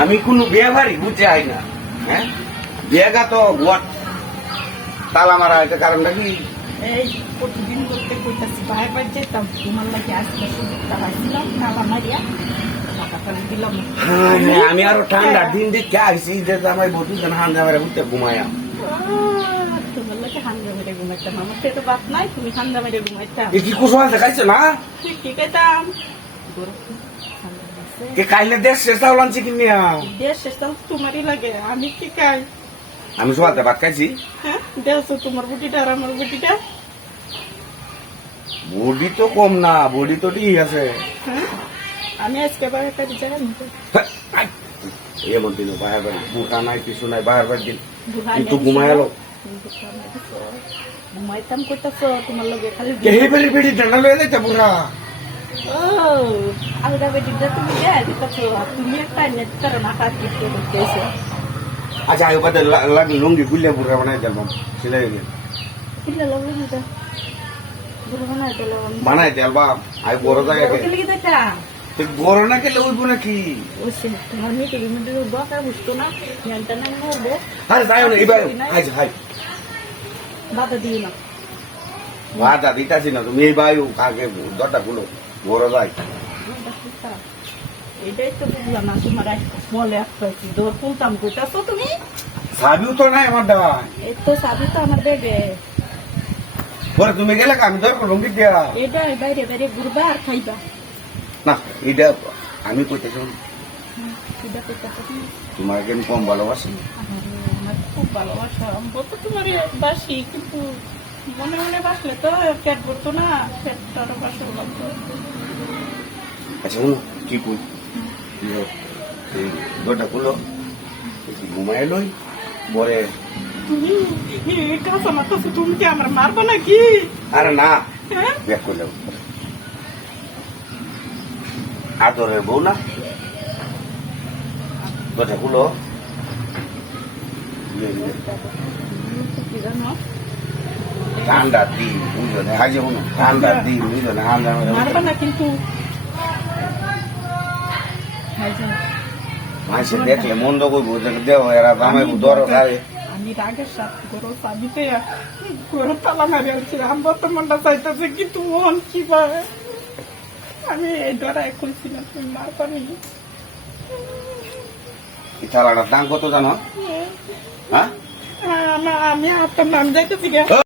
আমি কোনো বিয়ে বাড়ি বুঝতে আই না। হ্যাঁ, বিয়েগা তো তালা মারা এটা কারণটা কি? এই প্রতিদিন করতে করতেছি বারবার যেতাম তোমার লাগে আজকে সুযোগটা পাইছিলাম তালা মারিয়া টাকা করে দিলাম। হ্যাঁ, আমি আরো ঠান্ডা দিন দেখে আসছি যে আমার বধু যেন হান্দা মেরে উঠতে ঘুমায়া। তোমার লাগে হান্দা মেরে ঘুমাইতাম, আমার তো এত বাত নাই, তুমি হান্দা মেরে ঘুমাইতাম। এ কি কুসুম আছে খাইছো না? কি খাইতাম? কে খাইলে দেশ শেষ চাউল আনছি কিনিয়া। দেশ শেষ চাউল তোমারই লাগে, আমি কি খাই? আমি সবাতে ভাত খাইছি। হ্যাঁ, দেখছো তোমার বুটিটা আর আমার বুটিটা? বডি তো কম না, বডি তো ঠিক আছে। হ্যাঁ, আমি আজকে বাইরে কাজে যাই এমন দিন বাহার বাড়ি বুটা নাই কিছু নাই, বাহার বাড়ি দিন কিন্তু ঘুমাই এলো। ঘুমাইতাম করতেছ তোমার লগে খালি। এই বেড়ি বেড়ি ঠান্ডা লয়ে যাইতে পুরা। ও আলগা বেটিটা তুমি দেয় দিতেছ, তুমি একটা নেট করে না কাজ করতে করতেছে। আচ্ছা আগে বাদে লাগি লুঙ্গি গুলিয়া পুরা বানাই দিলাম, সিলাই গেল কিলা লগে নিতা গুলো বানাই দিল বানাই দিল বা আই বড় জায়গা ওকে লিখে দেখা বড় না কেলে উঠবো নাকি? ওসে তোমার মেয়েকে কিন্তু দরকার বুঝতো না, নিয়ন্ত্রণ না মরবো। আরে যাই না এবার হাই হাই বাধা দিও না, বাধা দিতাছি না, তুমি এই বায়ু আগে দরটা গুলো বড় যাই। এটাই তো বুঝলাম না তোমার বলে একটা দৌড় তুলতাম করতেছ তুমি। সাবিও তো নাই আমার দেওয়া। এই তো সাবি তো আমার বেবে। পরে তুমি গেলে আমি দরকার লুঙ্গি দিয়া এটা বাইরে বাইরে ঘুরবা আর খাইবা না। এটা আমি কইতেছি এটা করতেছ তুমি। তোমার কেন কম ভালোবাসি? আমার খুব ভালোবাসা, আমি বলতো তোমার বাসি, কিন্তু মনে মনে বাসলে তো পেট ভরতো না, পেটটা আরো বাসা লাগতো। আচ্ছা শুনো কি কই, এই দরটা খুলো, ঘুমাই লই পরে। তুমি কাঁচা মারতেছো, তুমি কি আমার মারবা নাকি? আরে না, হ্যাঁ, ব্যাক করলে আদরের বউ না, দরটা খুলো। কি জানো ঠান্ডা দিন বুঝলে, হাজে শুনো ঠান্ডা দিন বুঝলে হান্দা মারবা না কিন্তু। মাসে দেখলে মন্দ করবো দেও এরা দামে দর খাবে। আমি রাগের সাথে গরু সাবিতে গরু তালা মারি আছি, আমি বর্তমানটা চাইতেছে কিন্তু মন কি পাবে। আমি এই ডরাই খুলছি না, তুমি মারবা নি। এই থালাটার দাম কত জানো? হ্যাঁ, আমি আপনার নাম যাইতেছি